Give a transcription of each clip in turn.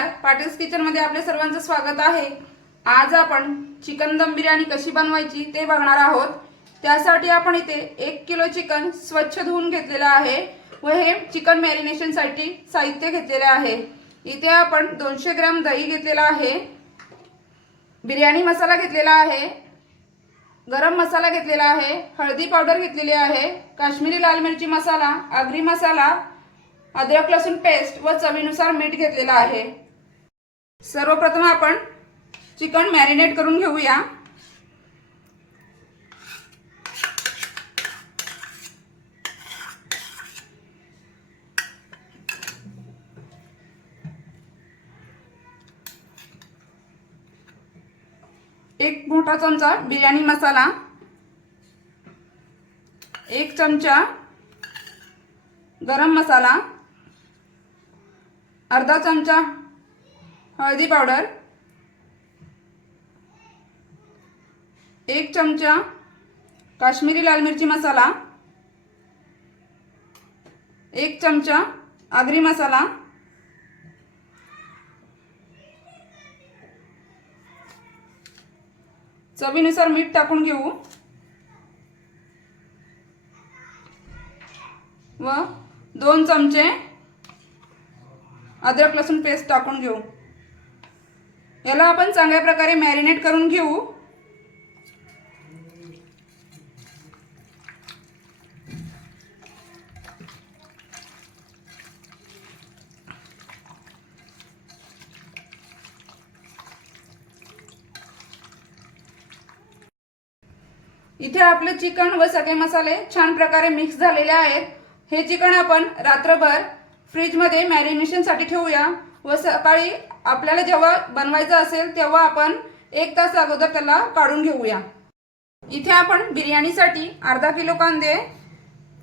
नमस्कार, पाटील्स किचन मध्ये आपले सर्वांचं स्वागत आहे। आज आपण चिकन दम बिर्याणी कशी बनवायची ते बघणार आहोत। त्यासाठी आपण इथे 1 किलो चिकन स्वच्छ धुवून घेतलेले आहे व हे चिकन मॅरिनेशन साठी साहित्य घेतलेले आहे। इथे आपण 200 ग्रॅम दही घेतलेला आहे, बिर्याणी मसाला घेतलेला आहे, गरम मसाला घेतलेला आहे, हळदी पावडर घेतलेली आहे, काश्मीरी लाल मिरची मसाला, आगरी मसाला, अद्रक लसूण पेस्ट व चवीनुसार मीठ घेतलेला आहे। सर्वप्रथम आपण चिकन मॅरिनेट करून घेऊया। एक मोठा चमचा बिर्याणी मसाला, 1 चमचा गरम मसाला, अर्धा चमचा हळदी पावडर, 1 चमचा काश्मीरी लाल मिरची मसाला, 1 चमचा आगरी मसाला, चवीनुसार मीठ टाकून घेऊ व 2 चमचे अद्रक लसूण पेस्ट टाकून घेऊ। याला आपण चांगल्या प्रकारे मॅरिनेट करून घेऊ। इथे आपले चिकन व सगळे मसाले छान प्रकारे मिक्स झालेले आहेत। हे चिकन आपण रात्रभर फ्रीज मध्ये मॅरिनेशन साठी ठेवूया व सकाळी आपल्याला जेव्हा बनवायचं असेल तेव्हा आपण 1 तास अगोदर त्याला काढून घेऊया। इथे आपण बिर्याणीसाठी अर्धा किलो कांदे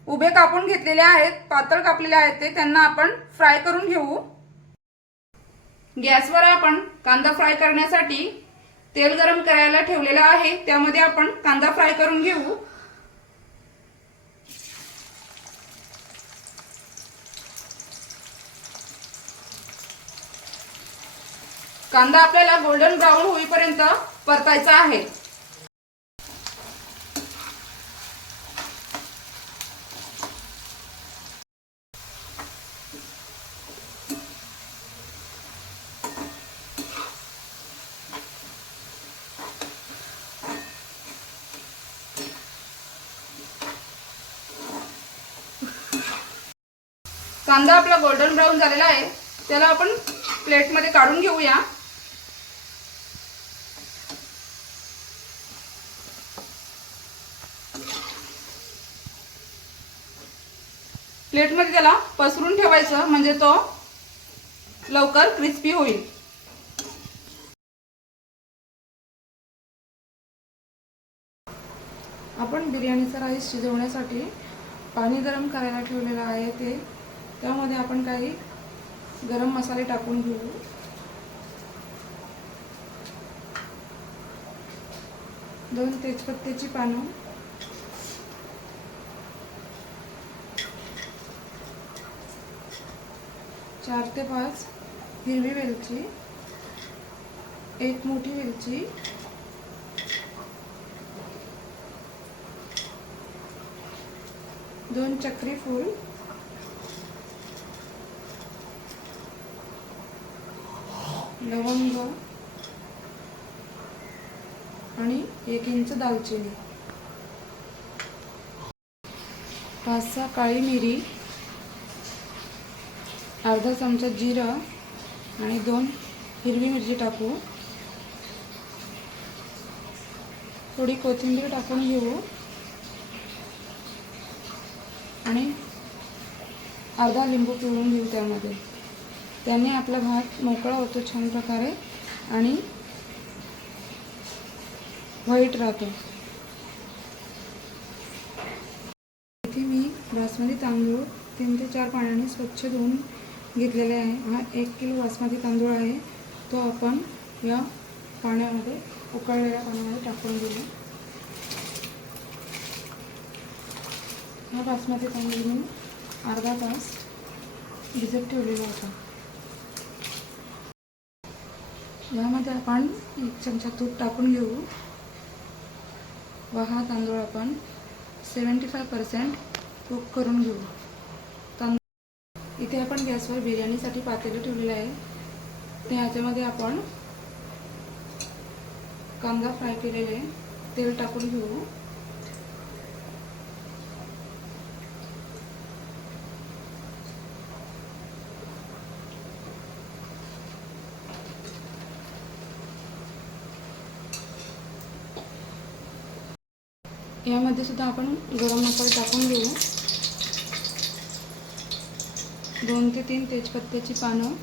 उभे कापून घेतलेले आहेत, पातळ कापलेले आहेत ते, त्यांना आपण फ्राय करून घेऊ। गॅसवर आपण कांदा फ्राय करण्यासाठी तेल गरम करायला ठेवलेला आहे, त्यामध्ये आपण कांदा फ्राय करून घेऊ। कांदा आपल्याला गोल्डन ब्राउन होईपर्यंत परतायचा आहे। कांदा आपला गोल्डन ब्राउन झालेला आहे, त्याला आपण प्लेट मध्ये काढून घेऊया। प्लेट मध्ये त्याला पसरून ठेवायचं म्हणजे तो लवकर क्रिस्पी होईल। आपण बिर्याणीचा राईस शिजवण्यासाठी पाणी गरम करायला ठेवलेलं आहे त्यामध्ये आपण काही गरम मसाले टाकून घेऊ। दोन तेजपत्त्याची पानं, 4 ते 5 हिरवी वेलची, 1 मोठी वेलची, 2 चक्री फूल, लवंग आणि 1 इंच दालचिनी, 5-6 काळी मिरी, अर्धा चमचा जिरं आणि 2 हिरवी मिरची टाकू। थोडी कोथिंबीर टाकून घेऊ आणि अर्धा लिंबू पिळून घेऊ त्यामध्ये। त्याने आपला भात मोकळा होतो छान प्रकारे आणि व्हाईट राहतो। इथे मी बासमती तांदूळ 3 ते 4 पाण्याने स्वच्छ धुवून घेतलेले आहे। हा 1 किलो बासमती तांदूळ आहे, तो आपण या पाण्यामध्ये, उकळलेल्या पाण्यामध्ये टाकून घेऊ। हा बासमती तांदूळ मी अर्धा तास भिजत ठेवलेला होता। यामध्ये आपण 1 चमचा तूप टाकून घेऊ व हा तांदूळ आपण 75% कुक करून घेऊ. इथे आपण गॅसवर बिर्याणीसाठी पातेलं ठेवलेलं आहे. तर ह्याच्यामध्ये आपण कांदा फ्राय केलेले तेल टाकून घेऊ. यामध्ये सुद्धा आपण गरम मसाला टाकून घेऊ. 2 ते 3 तेजपत्त्याची पानं,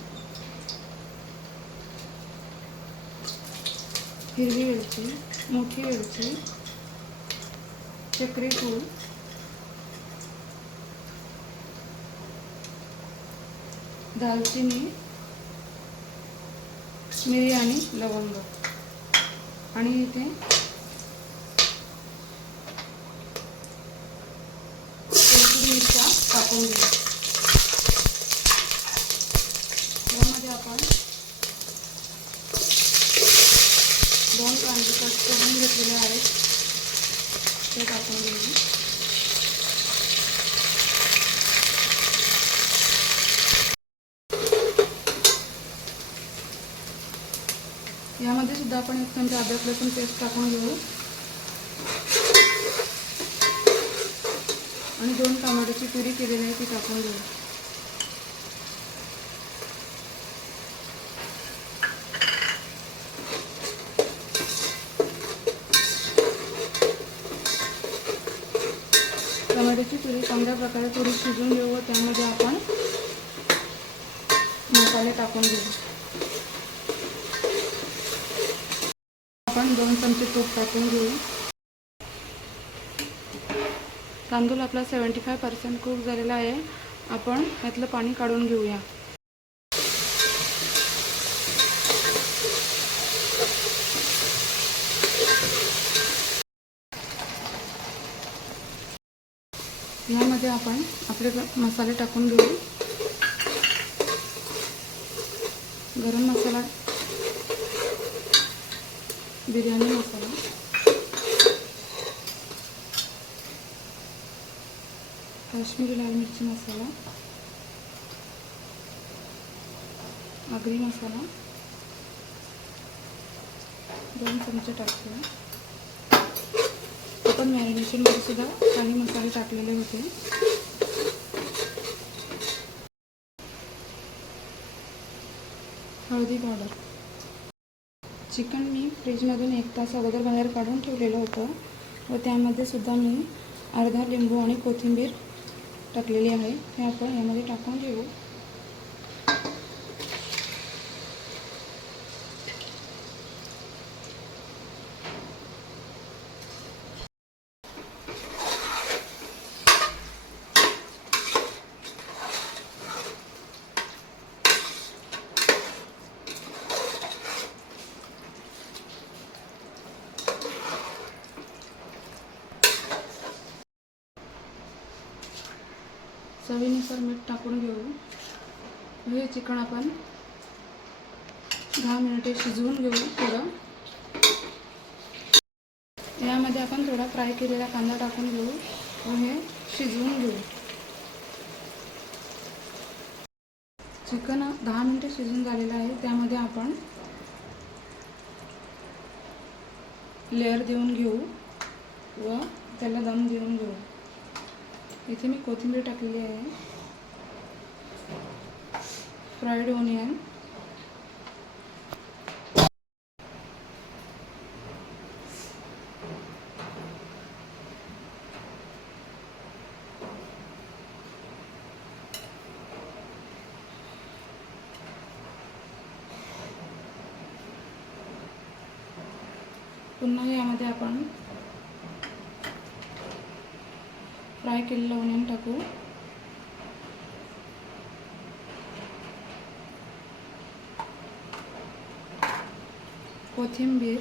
हिरवी वेलची, मोठी वेलची, चक्रीफूल, दालचिनी, मिरी आणि लवंग आणि इथे मिरच्या टाकून घेऊ. यामध्ये आपण 2 कांदे कट करून घेतलेले आहेत ते टाकून घेऊ. यामध्ये सुद्धा आपण 1 चमचा अद्रक लसूण पेस्ट टाकून घेऊ आणि 2 टोमॅटोची प्युरी केलेली आहे ती टाकून घेऊ. टोमॅटोची प्युरी चांगल्या प्रकारे थोडी शिजून घेऊ व त्यामध्ये आपण मसाले टाकून घेऊ. आपण 2 चमचे तूप टाकून घेऊ. तांदूळ आपला 75% कुक झालेला आहे. आपण यातलं पाणी काढून घेऊया. यामध्ये आपण आपले मसाले टाकून घेऊ. गरम मसाला, बिर्याणी मसाला, काश्मीरी लाल मिरची मसाला, आगरी मसाला 2 चमचे टाकूया. आपण मॅरिनेशनमध्ये सुद्धा काही मसाले टाकलेले होते. हळदी पावडर. चिकन मी फ्रीजमधून 1 तास अगोदर बाहेर काढून ठेवलेलं होतं व त्यामध्ये सुद्धा मी अर्धा लिंबू आणि कोथिंबीर टाकलेली आहे. हे आपण यामध्ये टाकून घेऊ. चवीनुसार मीठ टाकून घेऊ. हे चिकन आपण 10 मिनिटे शिजवून घेऊ. थोडं यामध्ये आपण थोडा फ्राय केलेला कांदा टाकून घेऊ व हे शिजवून घेऊ. चिकन 10 मिनिटे शिजून झालेलं आहे. त्यामध्ये आपण लेअर देऊन घेऊ व त्याला दम देऊन घेऊ. इथे मी कोथिंबीर टाकलेली आहे. फ्राईड ओनियन, पुन्हा यामध्ये आपण फ्राय केलेलं ओनियन टाकू. कोथिंबीर,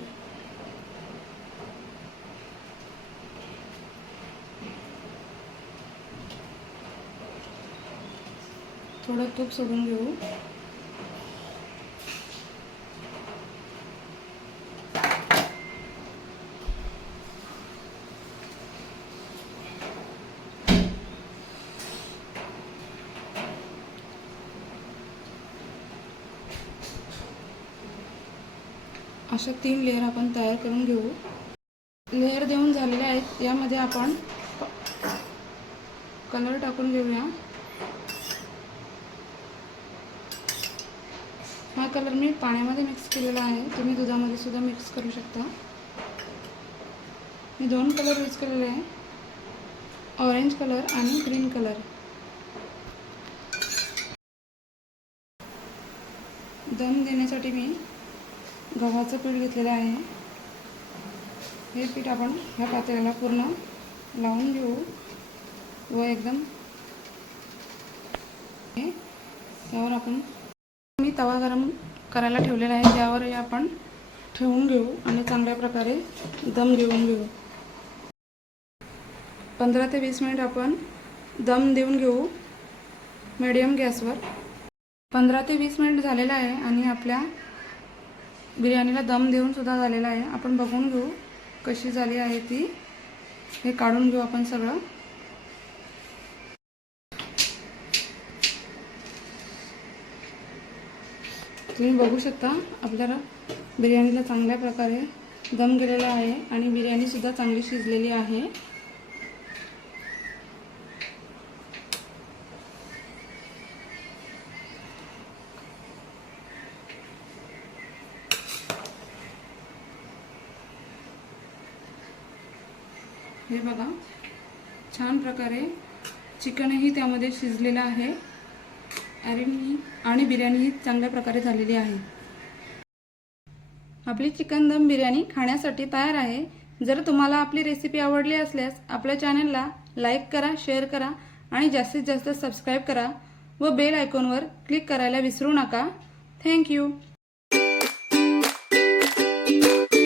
थोडं तूप सोडून घेऊ. अशा 3 लेयर आपण तयार करून घेऊ। लेयर देऊन झालेले आहेत, यामध्ये आपण कलर टाकून घेऊया। हा कलर मी पाण्यामध्ये मिक्स केलेला आहे, तुम्ही दुधामध्ये सुद्धा मिक्स करू शकता। मी 2 कलर यूज केलेले आहे, ऑरेंज कलर आणि ग्रीन कलर। दम देण्यासाठी मी गव्हाचं पीठ घेतलेलं आहे। हे पीठ आपण ह्या पातेल्याला पूर्ण लावून घेऊ व एकदम त्यावर आपण मी तवा गरम करायला ठेवलेला आहे, त्यावर आपण ठेवून घेऊ आणि चांगल्या प्रकारे दम देऊन घेऊ। 15 ते 20 मिनिट आपण दम देऊन घेऊ मीडियम गॅसवर। 15 ते 20 मिनिट झालेला आहे आणि आपल्या बिर्याणीला दम देऊन सुद्धा झालेला आहे। आपण बघून घेऊ कशी झाली आहे ती। हे काढून घेऊ आपण सगळं। तुम्ही बघू शकता आपल्याला बिर्याणीला चांगल्या प्रकारे दम गेलेला आहे आणि बिर्याणी सुद्धा चांगली शिजलेली आहे। हे बघा छान प्रकारे चिकनही त्यामध्ये शिजलेलं आहे आणि बिर्याणीही चांगल्या प्रकारे झालेली आहे। आपली चिकन दम बिर्याणी खाण्यासाठी तयार आहे। जर तुम्हाला आपली रेसिपी आवडली असल्यास आपल्या चॅनलला लाईक करा, शेअर करा आणि जास्तीत जास्त सबस्क्राईब करा व बेल आयकॉनवर क्लिक करायला विसरू नका। Thank you.